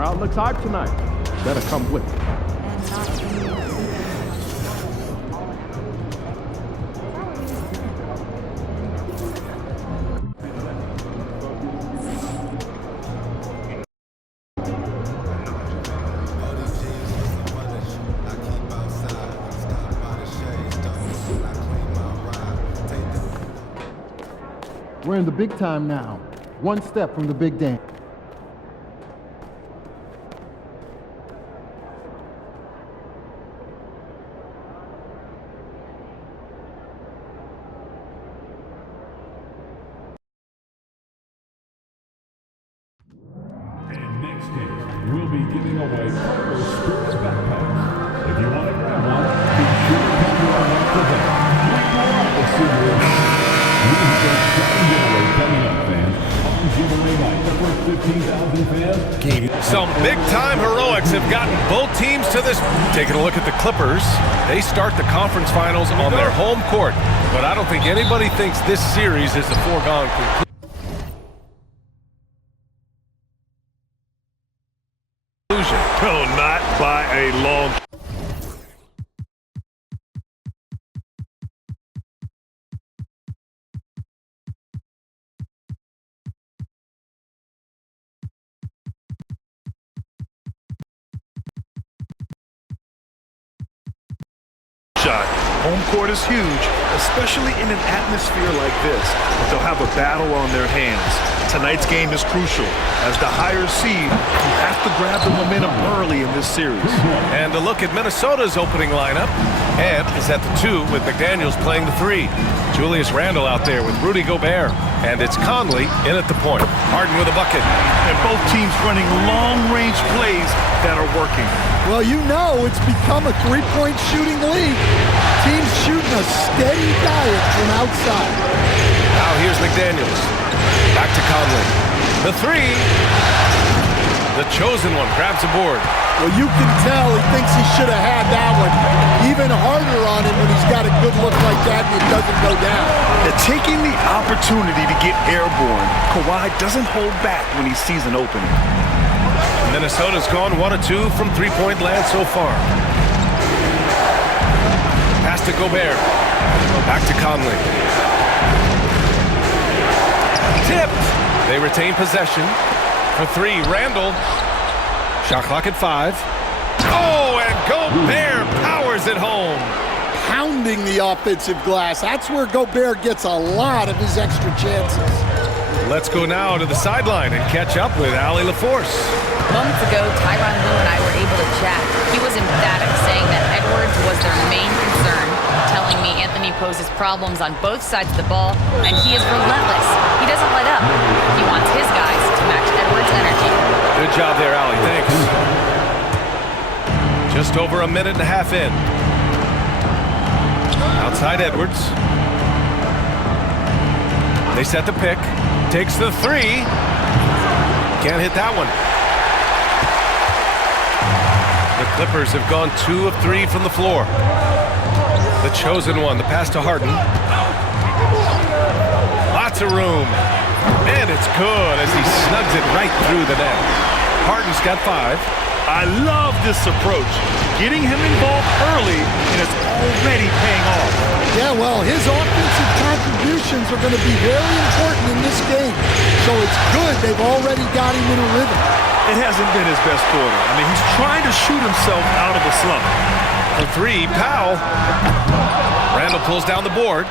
Crowd looks hyped tonight. Better come with it. We're in the big time now. One step from the big dance. And next game, we'll be giving away Carver Spirits backpacks. If you want to grab one, be sure to come to our next event. We'll see you. We've got exciting giveaway coming up, fans. On giveaway night, the first 15,000 fans. Some big-time heroics have gotten both teams to this. Taking a look at the Clippers, they start the conference finals on their home court. But I don't think anybody thinks this series is a foregone conclusion. No, not by a long shot. Home court is huge, especially in an atmosphere like this. But they'll have a battle on their hands. Tonight's game is crucial. As the higher seed, you have to grab the momentum early in this series. And a look at Minnesota's opening lineup. And is at the 2 with McDaniels playing the 3. Julius Randle out there with Rudy Gobert. And it's Conley in at the point. Harden with a bucket. And both teams running long-range plays that are working. Well, you know it's become a three-point shooting league. Teams shooting a steady diet from outside. Now here's McDaniels. Back to Conley. The 3. The chosen one grabs a board. Well, you can tell he thinks he should have had that one. Even harder on him when he's got a good look like that and it doesn't go down. They're taking the opportunity to get airborne. Kawhi doesn't hold back when he sees an opening. Minnesota's gone 1 of 2 from three-point land so far. Pass to Gobert. Back to Conley. Tipped. They retain possession. For 3, Randle. Shot clock at 5. Oh, and Gobert powers it home. Pounding the offensive glass. That's where Gobert gets a lot of his extra chances. Let's go now to the sideline and catch up with Allie LaForce. Moments ago, Tyronn Lue and I were able to chat. He was emphatic, saying that Edwards was their main concern, telling me Anthony poses problems on both sides of the ball, and he is relentless. He doesn't let up. He wants his guys to match Edwards' energy. Good job there, Allie. Thanks. Just over a minute and a half in. Outside Edwards. They set the pick. Takes the 3. Can't hit that one. The Clippers have gone 2 of 3 from the floor. The chosen one, the pass to Harden. Lots of room. And it's good as he snugs it right through the net. Harden's got 5. I love this approach. Getting him involved early, and it's already paying off. Yeah, well, his offensive contributions are going to be very important in this game. So it's good they've already got him in a rhythm. It hasn't been his best quarter. I mean, he's trying to shoot himself out of a slump. For 3, Powell. Randle pulls down the board.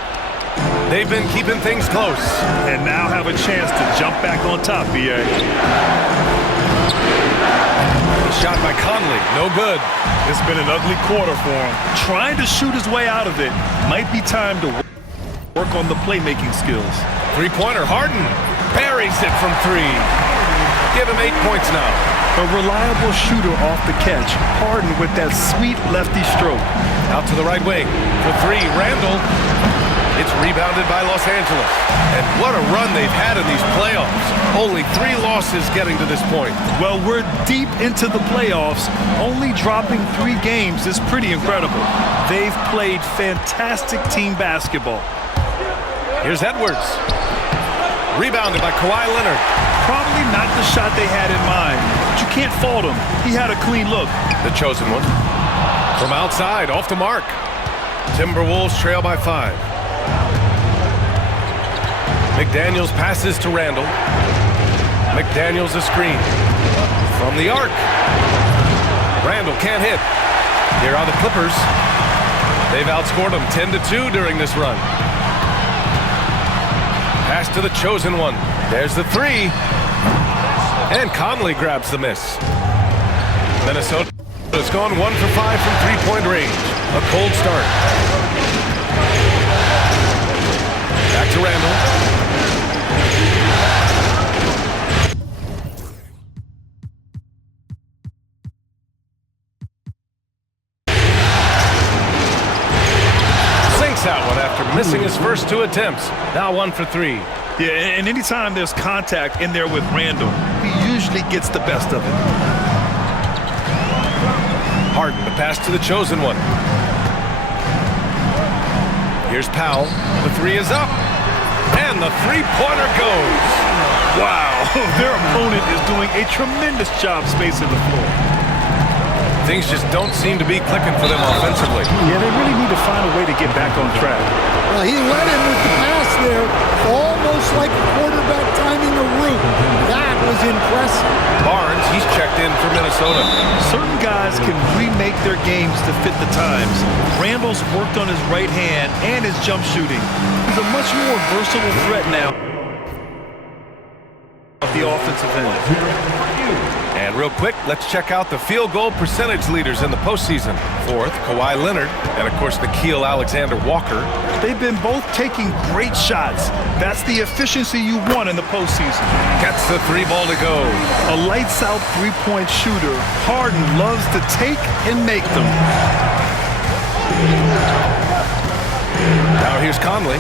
They've been keeping things close. And now have a chance to jump back on top, B.A. The shot by Conley, no good. It's been an ugly quarter for him. Trying to shoot his way out of it. Might be time to work on the playmaking skills. Three-pointer, Harden buries it from 3. Give him 8 points now. A reliable shooter off the catch. Harden with that sweet lefty stroke. Out to the right wing. For 3, Randle. It's rebounded by Los Angeles. And what a run they've had in these playoffs. Only 3 losses getting to this point. Well, we're deep into the playoffs. Only dropping 3 games is pretty incredible. They've played fantastic team basketball. Here's Edwards. Rebounded by Kawhi Leonard. Probably not the shot they had in mind, but you can't fault him. He had a clean look. The chosen one. From outside, off the mark. Timberwolves trail by 5. McDaniels passes to Randall. McDaniels a screen. From the arc. Randall can't hit. Here are the Clippers. They've outscored them 10-2 during this run. Pass to the chosen one. There's the 3. And Conley grabs the miss. Minnesota has gone 1 for 5 from three-point range. A cold start. Back to Randall. That one after missing his first 2 attempts. Now 1 for 3. Yeah, and anytime there's contact in there with Randall, he usually gets the best of it. Harden, the pass to the chosen one. Here's Powell. The 3 is up. And the three-pointer goes. Wow, their opponent is doing a tremendous job spacing the floor. Things just don't seem to be clicking for them offensively. Yeah, they really need to find a way to get back on track. Well, he led him with the pass there, almost like a quarterback timing a route. That was impressive. Barnes, he's checked in for Minnesota. Certain guys can remake their games to fit the times. Randall's worked on his right hand and his jump shooting. He's a much more versatile threat now of the offensive end. And real quick, let's check out the field goal percentage leaders in the postseason. 4th, Kawhi Leonard, and of course, Nickeil Alexander-Walker. They've been both taking great shots. That's the efficiency you want in the postseason. Gets the 3 ball to go. A lights-out three-point shooter. Harden loves to take and make them. Now here's Conley.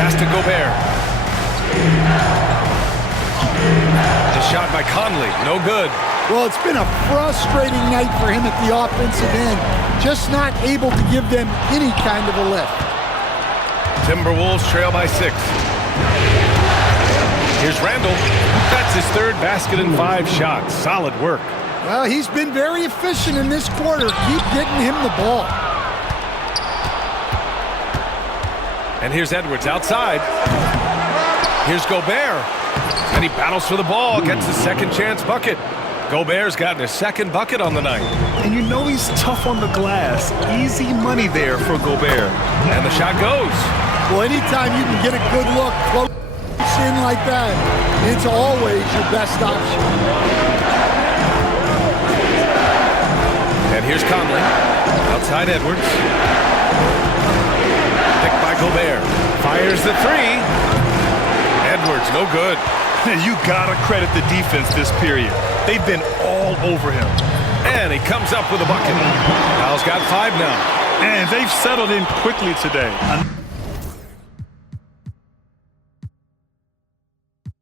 Pass to Gobert. The shot by Conley, no good. Well, it's been a frustrating night for him at the offensive end. Just not able to give them any kind of a lift. Timberwolves trail by 6. Here's Randall. That's his 3rd basket and 5 shots. Solid work. Well, he's been very efficient in this quarter. Keep getting him the ball. And here's Edwards outside. Here's Gobert. And he battles for the ball, gets the second chance bucket. Gobert's gotten his 2nd bucket on the night. And you know he's tough on the glass. Easy money there for Gobert. And the shot goes. Well, anytime you can get a good look close in like that, it's always your best option. And here's Conley. Outside Edwards. Picked by Gobert. Fires the 3. Edwards, no good. You gotta credit the defense this period. They've been all over him. And he comes up with a bucket. Powell's got 5 now. And they've settled in quickly today.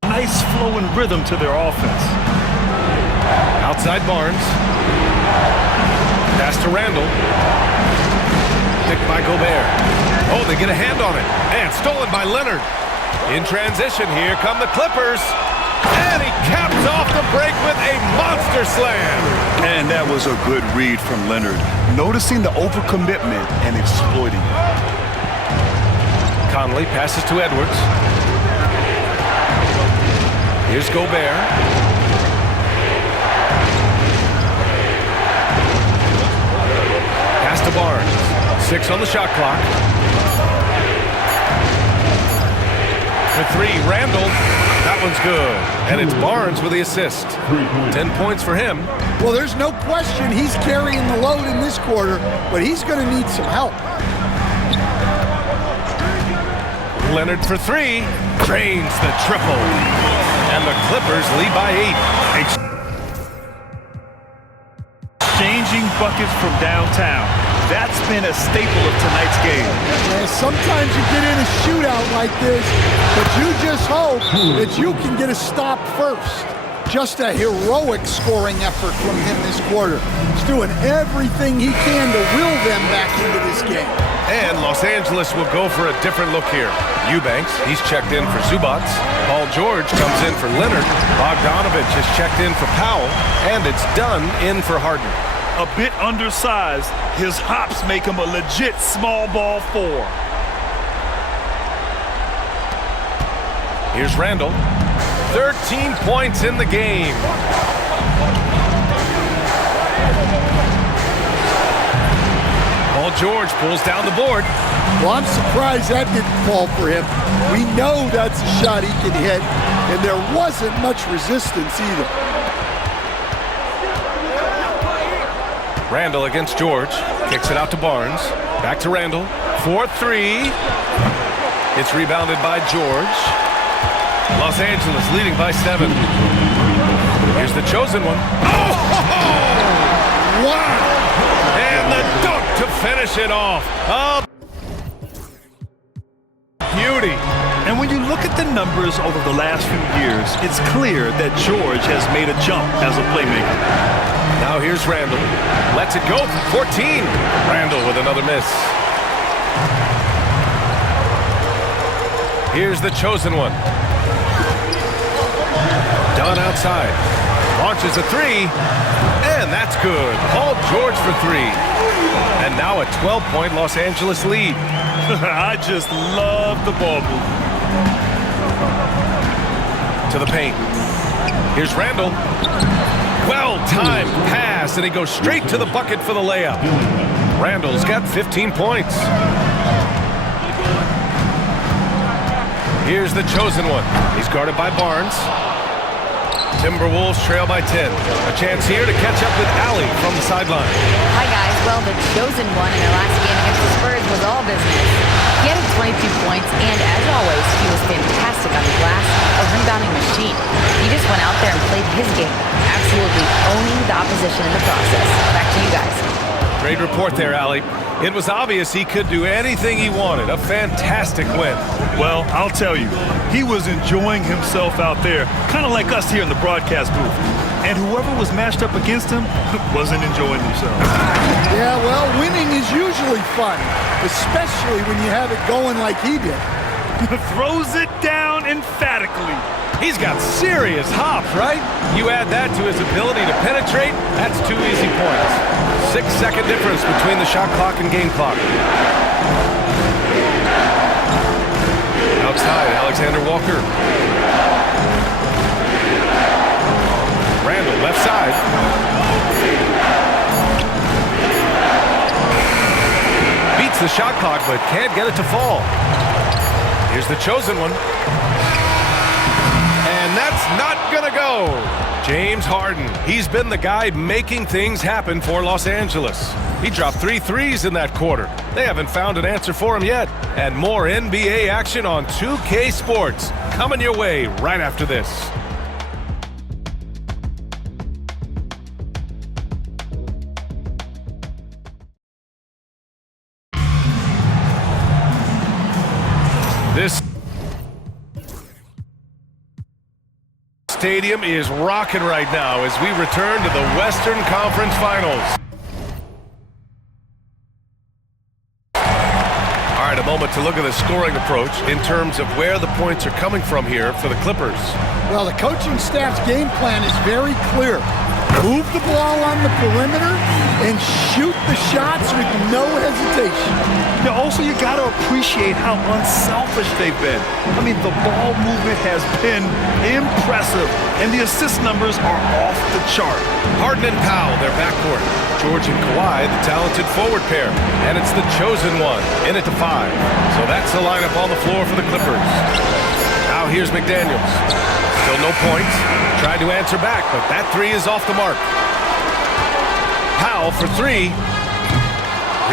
A nice flow and rhythm to their offense. Outside Barnes. Pass to Randall. Picked by Gobert. Oh, they get a hand on it. And stolen by Leonard. In transition, here come the Clippers. And he caps off the break with a monster slam. And that was a good read from Leonard. Noticing the overcommitment and exploiting it. Conley passes to Edwards. Here's Gobert. Pass to Barnes. 6 on the shot clock. For 3, Randall. That one's good. And it's Barnes with the assist. 10 points for him. Well, there's no question he's carrying the load in this quarter, but he's going to need some help. Leonard for 3. Drains the triple. And the Clippers lead by 8. Exchanging buckets from downtown. That's been a staple of tonight's game. And sometimes you get in a shootout like this, but you just hope that you can get a stop first. Just a heroic scoring effort from him this quarter. He's doing everything he can to will them back into this game. And Los Angeles will go for a different look here. Eubanks, he's checked in for Zubats. Paul George comes in for Leonard. Bogdanovich is checked in for Powell. And it's Dunn in for Harden. A bit undersized, his hops make him a legit small ball 4. Here's Randall. 13 points in the game. Paul George pulls down the board. Well, I'm surprised that didn't fall for him. We know that's a shot he can hit, and there wasn't much resistance either. Randall against George. Kicks it out to Barnes. Back to Randall. 4-3. It's rebounded by George. Los Angeles leading by 7. Here's the chosen one. Oh! Wow! And the dunk to finish it off. A beauty. And when you look at the numbers over the last few years, it's clear that George has made a jump as a playmaker. Now here's Randall. Lets it go for 14. Randall with another miss. Here's the chosen one. Dunn outside. Launches a 3. And that's good. Paul George for 3. And now a 12-point Los Angeles lead. I just love the ball movement. To the paint. Here's Randall. Well-timed pass, and he goes straight to the bucket for the layup. Randall's got 15 points. Here's the chosen one. He's guarded by Barnes. Timberwolves trail by 10. A chance here to catch up with Allie from the sideline. Hi, guys. Well, the chosen one in their last game against the Spurs was all business. He had 22 points, and as always, he was fantastic on the glass, a rebounding machine. He just went out there and played his game, absolutely owning the opposition in the process. Back to you guys. Great report there, Allie. It was obvious he could do anything he wanted. A fantastic win. Well, I'll tell you, he was enjoying himself out there, kind of like us here in the broadcast booth. And whoever was matched up against him wasn't enjoying themselves. Yeah, well, winning is usually fun, especially when you have it going like he did. Throws it down emphatically. He's got serious hops, right? You add that to his ability to penetrate, that's 2 easy points. 6-second difference between the shot clock and game clock. Outside, Alexander Walker. Randall, left side. Beats the shot clock, but can't get it to fall. Here's the chosen one. And that's not gonna go. James Harden. He's been the guy making things happen for Los Angeles. He dropped 3 threes in that quarter. They haven't found an answer for him yet. And more NBA action on 2K Sports. Coming your way right after this. This stadium is rocking right now as we return to the Western Conference Finals. All right, a moment to look at the scoring approach in terms of where the points are coming from here for the Clippers. Well, the coaching staff's game plan is very clear. Move the ball on the perimeter and shoot the shots with no hesitation. Now, also, you got to appreciate how unselfish they've been. I mean, the ball movement has been impressive, and the assist numbers are off the chart. Harden and Powell, their backcourt. George and Kawhi, the talented forward pair. And it's the chosen one, in it to 5. So that's the lineup on the floor for the Clippers. Now here's McDaniels. Still no points. Tried to answer back, but that 3 is off the mark. Powell for 3.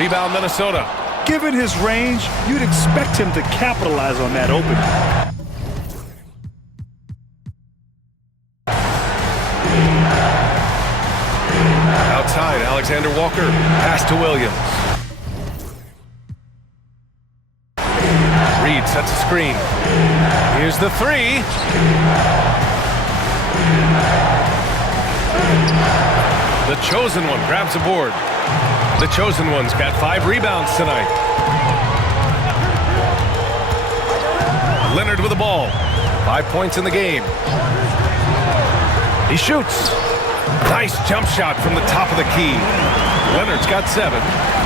Rebound Minnesota. Given his range, you'd expect him to capitalize on that opening. Outside, Alexander Walker. Pass to Williams. Reed sets a screen. Here's the 3. The chosen one grabs a board. The chosen one's got 5 rebounds tonight. Leonard with the ball. 5 points in the game. He shoots. Nice jump shot from the top of the key. Leonard's got 7.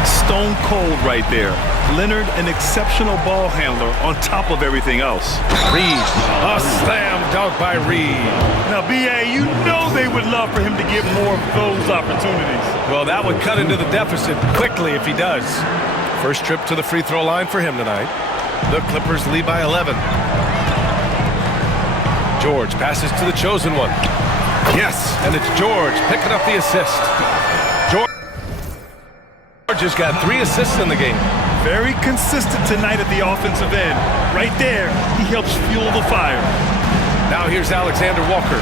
Stone cold right there. Leonard, an exceptional ball handler on top of everything else. Reed. A slam dunk by Reed. Now, B.A., you know they would love for him to get more of those opportunities. Well, that would cut into the deficit quickly if he does. First trip to the free throw line for him tonight. The Clippers lead by 11. George passes to the chosen one. Yes, and it's George picking up the assist. George has got 3 assists in the game. Very consistent tonight at the offensive end. Right there, he helps fuel the fire. Now here's Alexander Walker.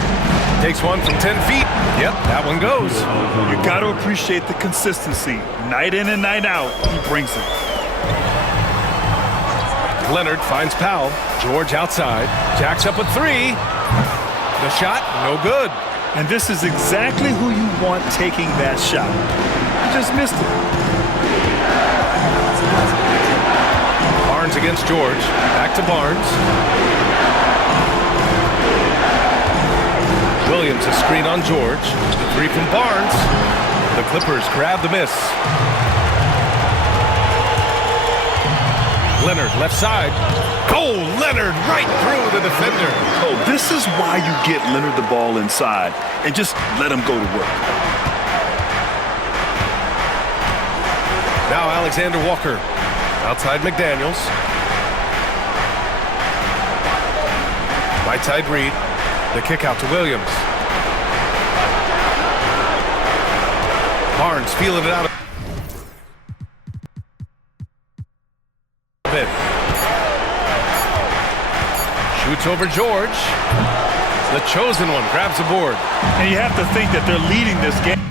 Takes one from 10 feet. Yep, that one goes. You got to appreciate the consistency. Night in and night out, he brings it. Leonard finds Powell. George outside. Jacks up a 3. The shot, no good. And this is exactly who you want taking that shot. He just missed it. Barnes against George. Back to Barnes. Williams a screen on George. The 3 from Barnes. The Clippers grab the miss. Leonard left side. Oh, Leonard right through the defender. Oh, this is why you get Leonard the ball inside and just let him go to work. Now Alexander Walker. Outside McDaniels. Right side Reed. The kick out to Williams. Barnes feeling it out. Shoots over George. The chosen one grabs the board. And you have to think that they're leading this game.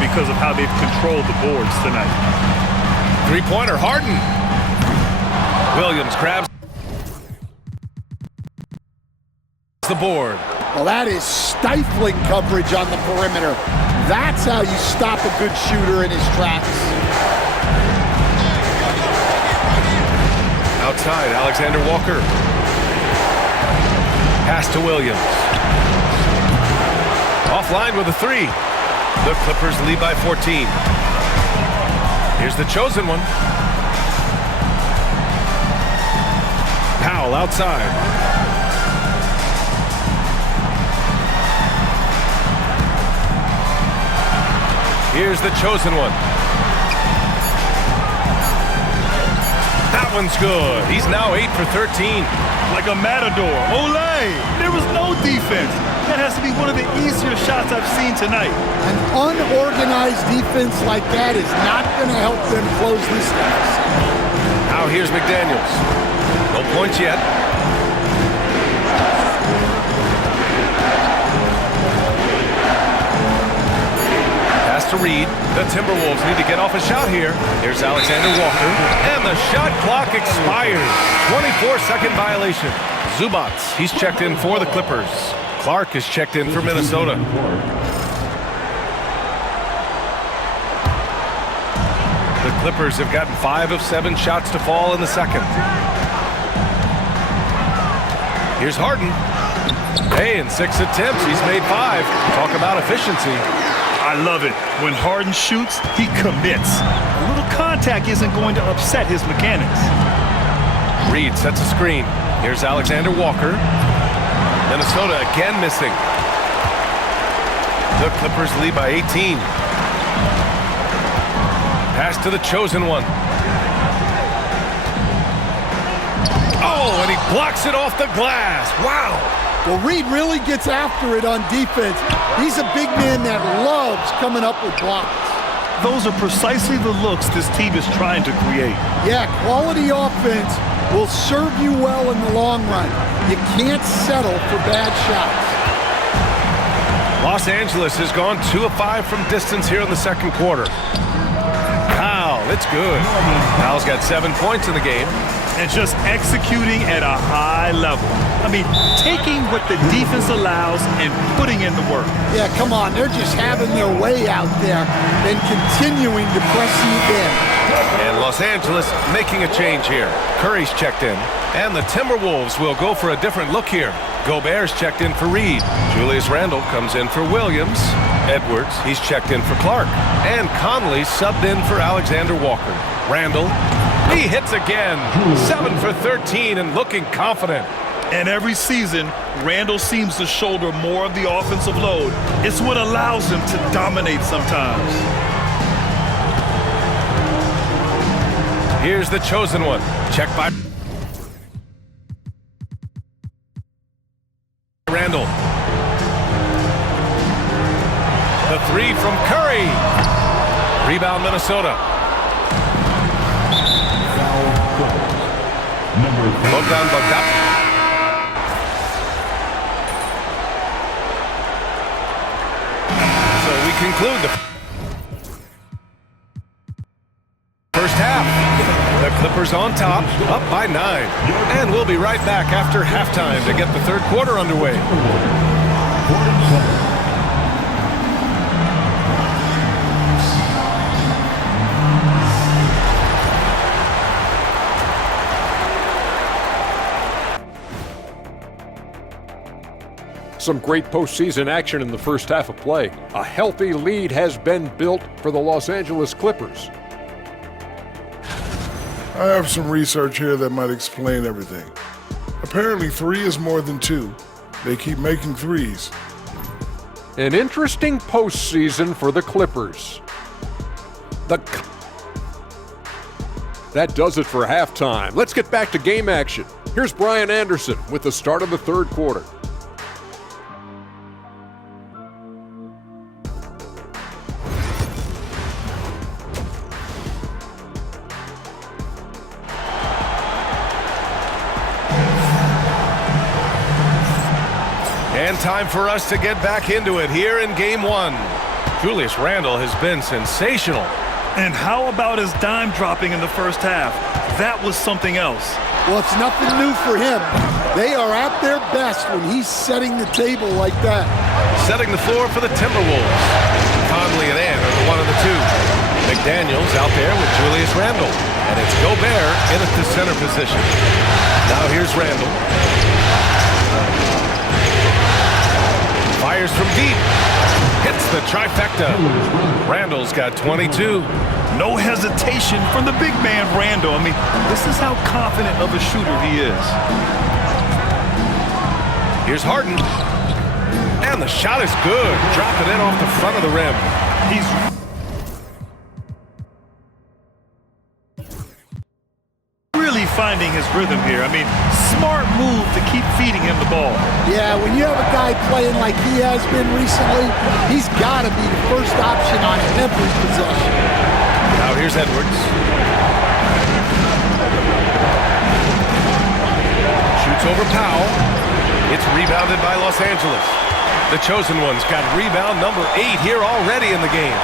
Because of how they've controlled the boards tonight. 3-pointer, Harden. Williams grabs the board. Well, that is stifling coverage on the perimeter. That's how you stop a good shooter in his tracks. Outside, Alexander Walker. Pass to Williams. Offline with a 3. The Clippers lead by 14. Here's the chosen one. Powell outside. Here's the chosen one. That one's good. He's now 8 for 13. Like a matador. Olay! There was no defense. That has to be one of the easier shots I've seen tonight. An unorganized defense like that is not going to help them close this deficit. Now here's McDaniels. No points yet. Pass to Reed. The Timberwolves need to get off a shot here. Here's Alexander Walker. And the shot clock expires. 24-second violation. Zubac, he's checked in for the Clippers. Clark is checked in for Minnesota. The Clippers have gotten 5 of 7 shots to fall in the second. Here's Harden. Hey, in 6 attempts, he's made 5. Talk about efficiency. I love it. When Harden shoots, he commits. A little contact isn't going to upset his mechanics. Reed sets a screen. Here's Alexander Walker. Minnesota again missing. The Clippers lead by 18. Pass to the chosen one. Oh, and he blocks it off the glass. Wow. Well, Reed really gets after it on defense. He's a big man that loves coming up with blocks. Those are precisely the looks this team is trying to create. Yeah, quality offense will serve you well in the long run. You can't settle for bad shots. Los Angeles has gone 2 of 5 from distance here in the second quarter. Powell, it's good. Powell's got 7 points in the game. and just executing at a high level. I mean, taking what the defense allows and putting in the work. Yeah, come on. They're just having their way out there and continuing to press you in. And Los Angeles making a change here. Curry's checked in. And the Timberwolves will go for a different look here. Gobert's checked in for Reed. Julius Randle comes in for Williams. Edwards, he's checked in for Clark. And Conley subbed in for Alexander Walker. Randle, he hits again. 7 for 13 and looking confident. And every season, Randle seems to shoulder more of the offensive load. It's what allows him to dominate sometimes. Here's the chosen one. Checked by Randle. The three from Curry. Rebound Minnesota. Bogdan Bogdan. So we conclude the first half. The Clippers on top, up by 9. And we'll be right back after halftime to get the third quarter underway. Some great postseason action in the first half of play. A healthy lead has been built for the Los Angeles Clippers. I have some research here that might explain everything. Apparently 3 is more than 2. They keep making threes. An interesting postseason for the Clippers. That does it for halftime. Let's get back to game action. Here's Brian Anderson with the start of the third quarter. And time for us to get back into it here in game 1. Julius Randle has been sensational. And how about his dime dropping in the first half? That was something else. Well, it's nothing new for him. They are at their best when he's setting the table like that. Setting the floor for the Timberwolves. Conley and Ann are the one of the two. McDaniels out there with Julius Randle. And it's Gobert in at the center position. Now here's Randle. Fires from deep. Hits the trifecta. Randle's got 22. No hesitation from the big man, Randle. I mean, this is how confident of a shooter he is. Here's Harden. And the shot is good. Dropping in off the front of the rim. He's really finding his rhythm here. I mean, smart move to keep feeding him the ball. Yeah, when you have a guy playing like he has been recently, he's got to be the first option on every possession. Now here's Edwards. Shoots over Powell. It's rebounded by Los Angeles. The chosen one's got rebound number 8 here already in the game.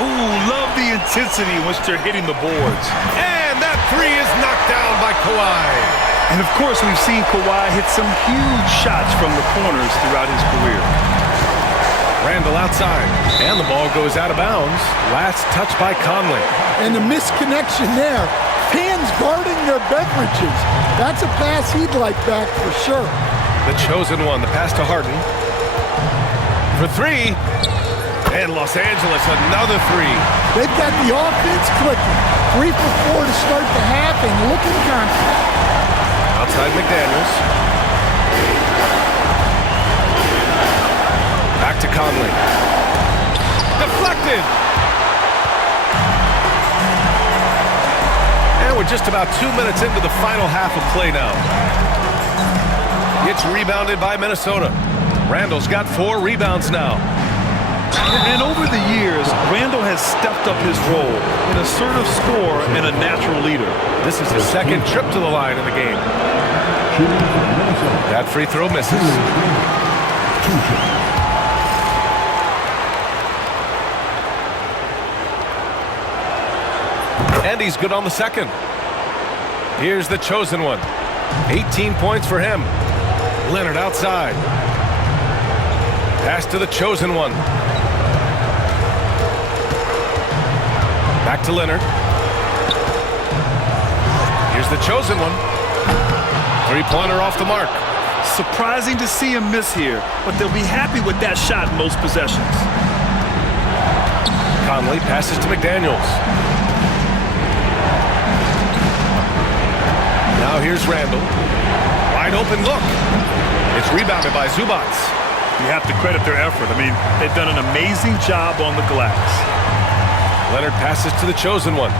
Oh, love the intensity in which they're hitting the boards. And that 3 is knocked down by Kawhi. And of course, we've seen Kawhi hit some huge shots from the corners throughout his career. Randle outside, and the ball goes out of bounds. Last touch by Conley. And the misconnection there. Fans guarding their beverages. That's a pass he'd like back for sure. The chosen one, the pass to Harden. For 3. And Los Angeles, another 3. They've got the offense clicking. 3 for 4 to start the half and looking confident. Outside McDaniels. Back to Conley. Deflected. And we're just about 2 minutes into the final half of play now. It's rebounded by Minnesota. Randle's got 4 rebounds now. And over the years, Randle has stepped up his role, an assertive scorer and a natural leader. This is his second trip to the line in the game. That free throw misses. And he's good on the second. Here's the chosen one. 18 points for him. Leonard outside. Pass to the chosen one. Back to Leonard. Here's the chosen one. Three-pointer off the mark. Surprising to see him miss here, but they'll be happy with that shot in most possessions. Conley passes to McDaniels. Now here's Randall. Wide open look. It's rebounded by Zubac. You have to credit their effort. I mean, they've done an amazing job on the glass. Leonard passes to the chosen one.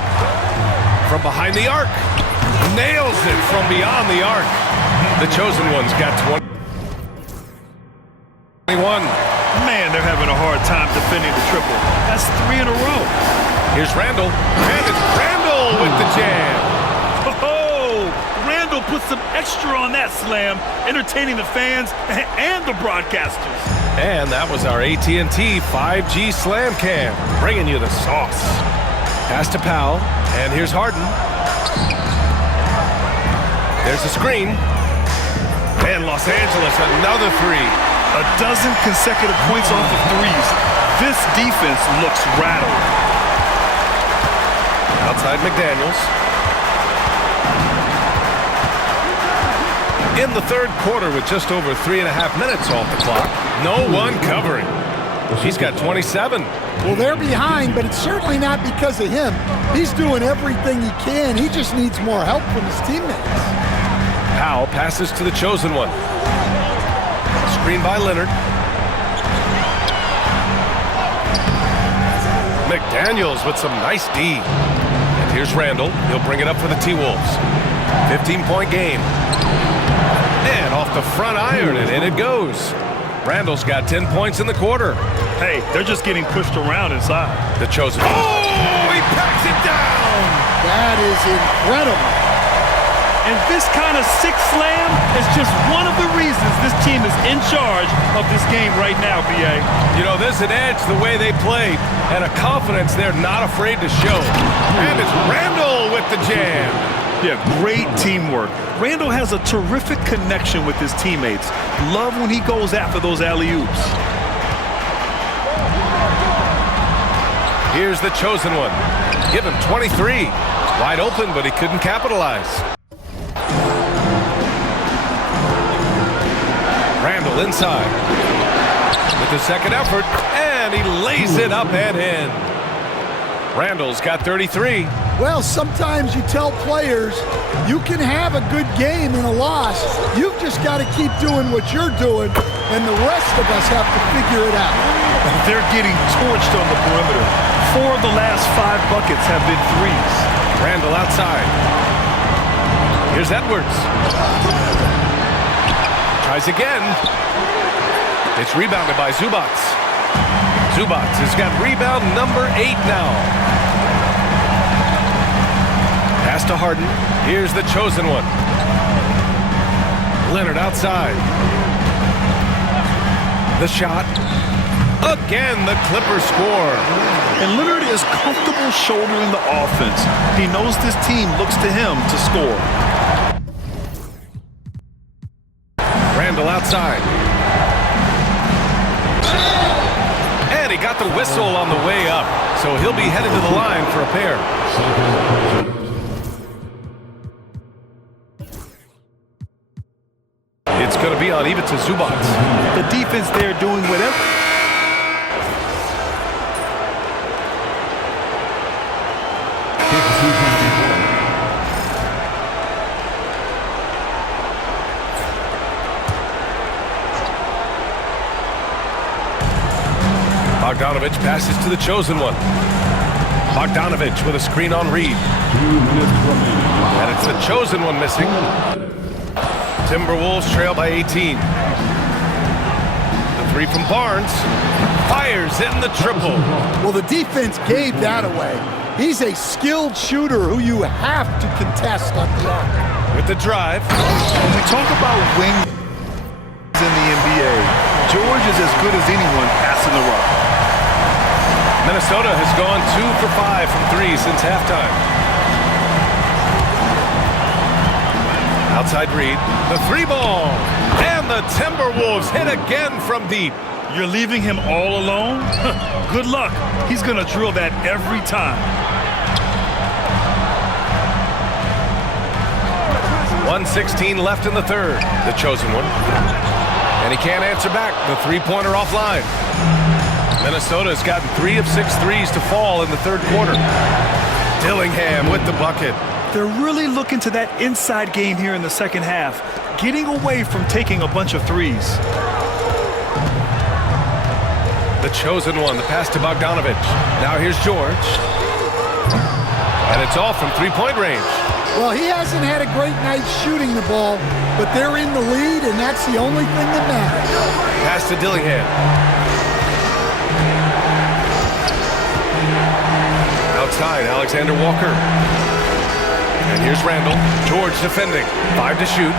From behind the arc. Nails it from beyond the arc. The chosen one's got 21. Man, they're having a hard time defending the triple. That's 3 in a row. Here's Randall. And it's Randall with the jam. Oh, Randall put some extra on that slam, entertaining the fans and the broadcasters. And that was our AT&T 5G Slam Cam, bringing you the sauce. Pass to Powell, and here's Harden. There's a screen. And Los Angeles, another three. A dozen consecutive points off of threes. This defense looks rattled. Outside McDaniels. In the third quarter with just over 3.5 minutes off the clock. No one covering. He's got 27. Well, they're behind, but it's certainly not because of him. He's doing everything he can. He just needs more help from his teammates. Powell passes to the chosen one. Screen by Leonard. McDaniels with some nice D. And here's Randall. He'll bring it up for the T-Wolves. 15-point game. And off the front iron, and in it goes. Randall's got 10 points in the quarter. Hey, they're just getting pushed around inside. The chosen. Oh, he packs it down. That is incredible. And this kind of sick slam is just one of the reasons this team is in charge of this game right now, B.A. You know, there's an edge the way they played and a confidence they're not afraid to show. And it's Randall with the jam. Yeah, great teamwork. Randall has a terrific connection with his teammates. Love when he goes after those alley-oops. Here's the chosen one. Give him 23. Wide open, but he couldn't capitalize. Randall inside with the second effort, and he lays it up and in. Randall's got 33. Well, sometimes you tell players you can have a good game in a loss. You've just got to keep doing what you're doing, and the rest of us have to figure it out. They're getting torched on the perimeter. 4 of the last 5 buckets have been threes. Randall outside. Here's Edwards. Tries again. It's rebounded by Zubac. Zubac has got rebound number 8 now. Pass to Harden. Here's the chosen one. Leonard outside. The shot. Again, the Clippers score. And Leonard is comfortable shouldering the offense. He knows this team looks to him to score. Randall outside. And he got the whistle on the way up, so he'll be headed to the line for a pair. It's going to be on Ivica Zubac. The defense there doing whatever. Bogdanovich passes to the chosen one. Bogdanovich with a screen on Reed. 2 minutes remaining. And it's the chosen one missing. Timberwolves trail by 18. The three from Barnes. Fires in the triple. Well, the defense gave that away. He's a skilled shooter who you have to contest on the arc. With the drive. When we talk about wings in the NBA, George is as good as anyone passing the rock. Minnesota has gone 2 for 5 from 3 since halftime. Outside Reed. The three ball. And the Timberwolves hit again from deep. You're leaving him all alone? Good luck. He's going to drill that every time. 1:16 left in the third. The chosen one. And he can't answer back. The three-pointer offline. Minnesota has gotten 3 of 6 threes to fall in the third quarter. Dillingham with the bucket. They're really looking to that inside game here in the second half, getting away from taking a bunch of threes. The chosen one, the pass to Bogdanovich. Now here's George. And it's all from three-point range. Well, he hasn't had a great night shooting the ball, but they're in the lead, and that's the only thing that matters. Pass to Dillingham. Outside, Alexander Walker. And here's Randall. George defending. 5 to shoot.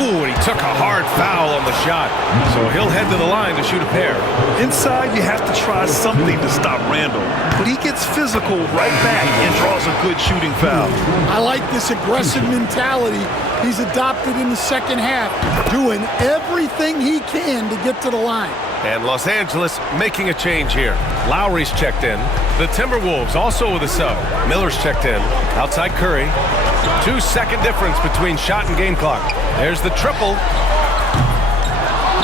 Ooh, and he took a hard foul on the shot. So he'll head to the line to shoot a pair. Inside, you have to try something to stop Randall. But he gets physical right back and draws a good shooting foul. I like this aggressive mentality he's adopted in the second half, doing everything he can to get to the line. And Los Angeles making a change here. Lowry's checked in. The Timberwolves also with a sub. Miller's checked in. Outside Curry. 2-second difference between shot and game clock. There's the triple.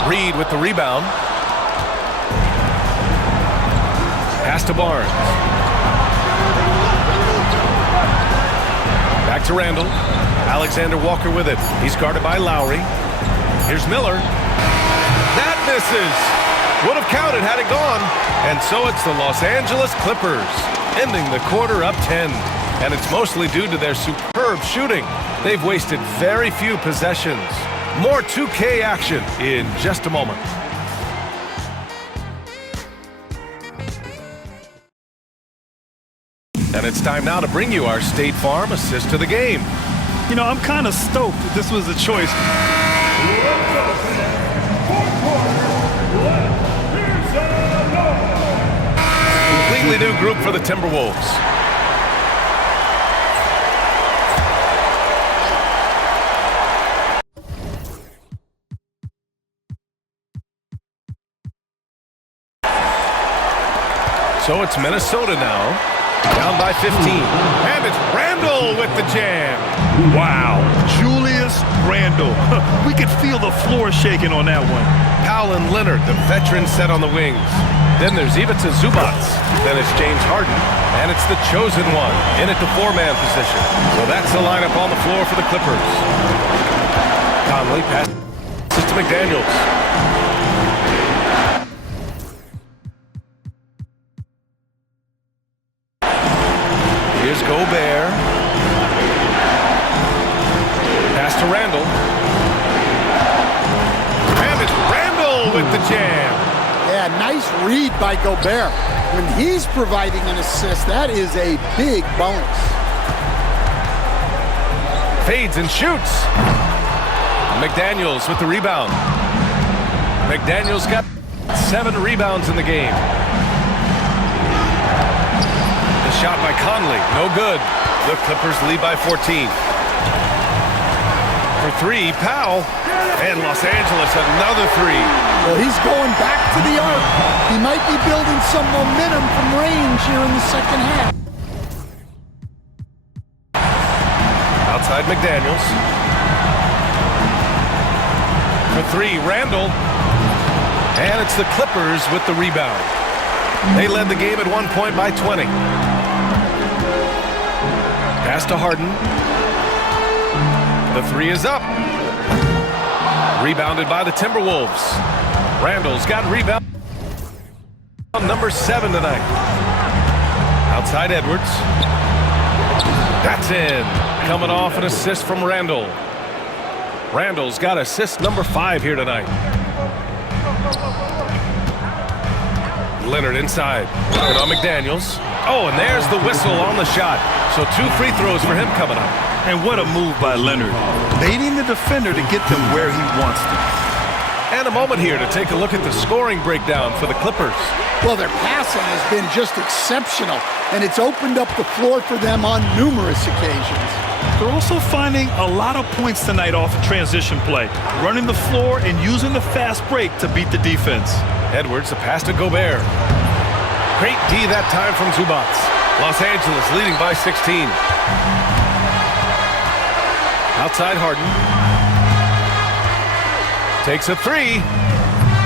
Reed with the rebound. Pass to Barnes. Back to Randall. Alexander Walker with it. He's guarded by Lowry. Here's Miller. That misses. Would have counted had it gone. And so it's the Los Angeles Clippers ending the quarter up 10. And it's mostly due to their superb shooting. They've wasted very few possessions. More 2K action in just a moment. And it's time now to bring you our State Farm assist to the game. You know, I'm kind of stoked that this was a choice. Completely new group for the Timberwolves. So it's Minnesota now, down by 15. And it's Randall with the jam. Wow, Julius Randall. We could feel the floor shaking on that one. Powell and Leonard, the veterans, set on the wings. Then there's Ivica Zubac. Then it's James Harden. And it's the chosen one in at the four-man position. So that's the lineup on the floor for the Clippers. Conley passes to McDaniels. Here's Gobert. Pass to Randall. And it's Randall with the jam. Yeah, nice read by Gobert. When he's providing an assist, that is a big bonus. Fades and shoots. McDaniels with the rebound. McDaniels got 7 rebounds in the game. Shot by Conley, no good. The Clippers lead by 14. For 3, Powell. And Los Angeles, another 3. Well, he's going back to the arc. He might be building some momentum from range here in the second half. Outside McDaniels. For 3, Randall. And it's the Clippers with the rebound. They led the game at 1 point by 20. Pass to Harden. The 3 is up. Rebounded by the Timberwolves. Randall's got rebound number 7 tonight. Outside Edwards. That's in. Coming off an assist from Randall. Randall's got assist number 5 here tonight. Leonard inside. Working on McDaniels. Oh, and there's the whistle on the shot. So 2 free throws for him coming up. And what a move by Leonard. Baiting the defender to get them where he wants them. And a moment here to take a look at the scoring breakdown for the Clippers. Well, their passing has been just exceptional, and it's opened up the floor for them on numerous occasions. They're also finding a lot of points tonight off of transition play, running the floor and using the fast break to beat the defense. Edwards, a pass to Gobert. Great D that time from Zubac. Los Angeles leading by 16. Outside Harden. Takes a three.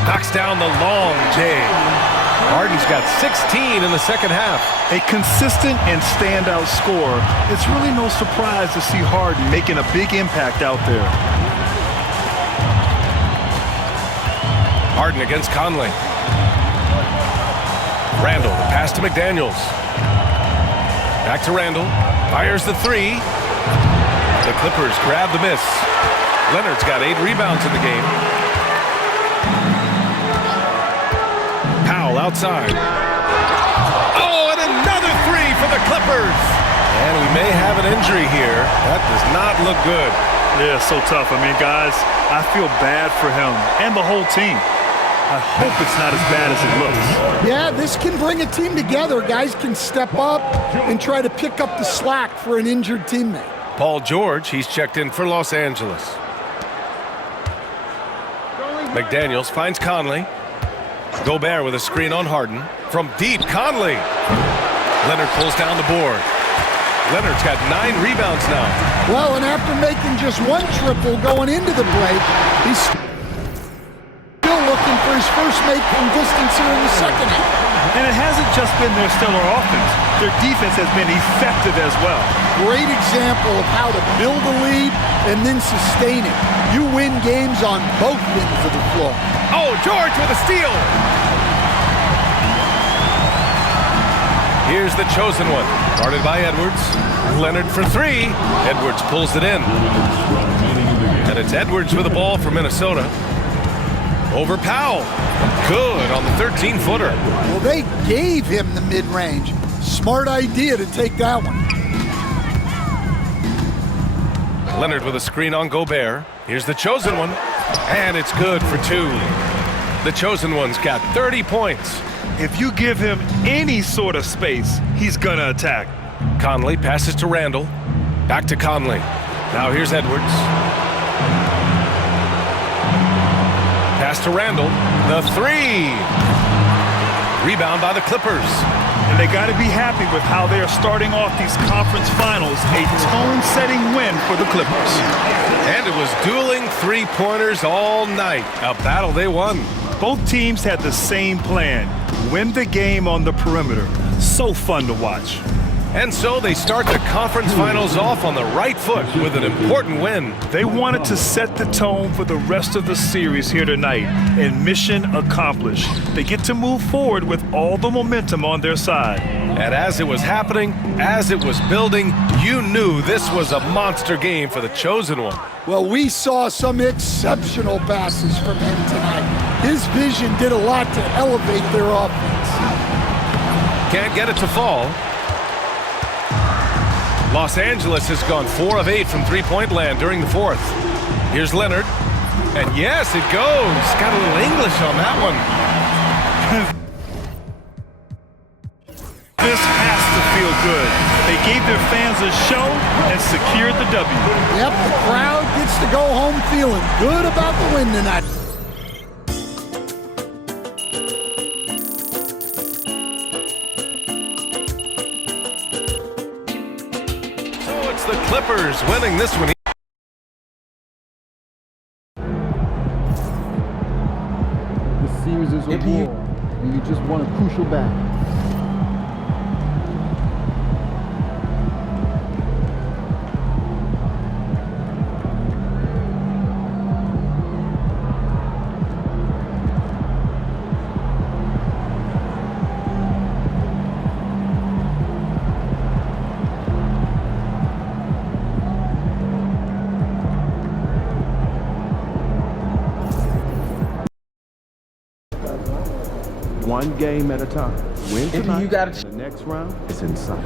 Knocks down the long J. Harden's got 16 in the second half. A consistent and standout scorer. It's really no surprise to see Harden making a big impact out there. Harden against Conley. Randall, the pass to McDaniels. Back to Randall. Fires the three. The Clippers grab the miss. Leonard's got 8 rebounds in the game. Powell outside. Oh, and another three for the Clippers. And we may have an injury here. That does not look good. Yeah, so tough. I mean, guys, I feel bad for him and the whole team. I hope it's not as bad as it looks. Yeah, this can bring a team together. Guys can step up and try to pick up the slack for an injured teammate. Paul George, he's checked in for Los Angeles. McDaniels finds Conley. Gobert with a screen on Harden. From deep, Conley. Leonard pulls down the board. Leonard's got 9 rebounds now. Well, and after making just 1 triple going into the break, he's still looking for his first make from distance here in the second half. And it hasn't just been their stellar offense. Their defense has been effective as well. Great example of how to build a lead and then sustain it. You win games on both ends of the floor. Oh, George with a steal. Here's the chosen one. Guarded by Edwards. Leonard for 3. Edwards pulls it in. And it's Edwards with the ball for Minnesota. Over Powell. Good on the 13-footer. Well, they gave him the mid-range. Smart idea to take that one. Leonard with a screen on Gobert. Here's the chosen one. And it's good for 2. The chosen one's got 30 points. If you give him any sort of space, he's gonna attack. Conley passes to Randall. Back to Conley. Now here's Edwards. Pass to Randall. The 3. Rebound by the Clippers. And they got to be happy with how they are starting off these conference finals. A tone-setting win for the Clippers. And it was dueling three-pointers all night. A battle they won. Both teams had the same plan. Win the game on the perimeter. So fun to watch. And so they start the conference finals off on the right foot with an important win. They wanted to set the tone for the rest of the series here tonight, and mission accomplished. They get to move forward with all the momentum on their side. And as it was happening, as it was building, you knew this was a monster game for the chosen one. Well, we saw some exceptional passes from him tonight. His vision did a lot to elevate their offense. Can't get it to fall. Los Angeles has gone 4 of 8 from three-point land during the 4th. Here's Leonard. And yes, it goes. Got a little English on that one. This has to feel good. They gave their fans a show and secured the W. Yep, the crowd gets to go home feeling good about the win tonight. The Clippers winning this one. The series is a war, and you just won a crucial battle. One game at a time. Win tonight. The next round is in sight.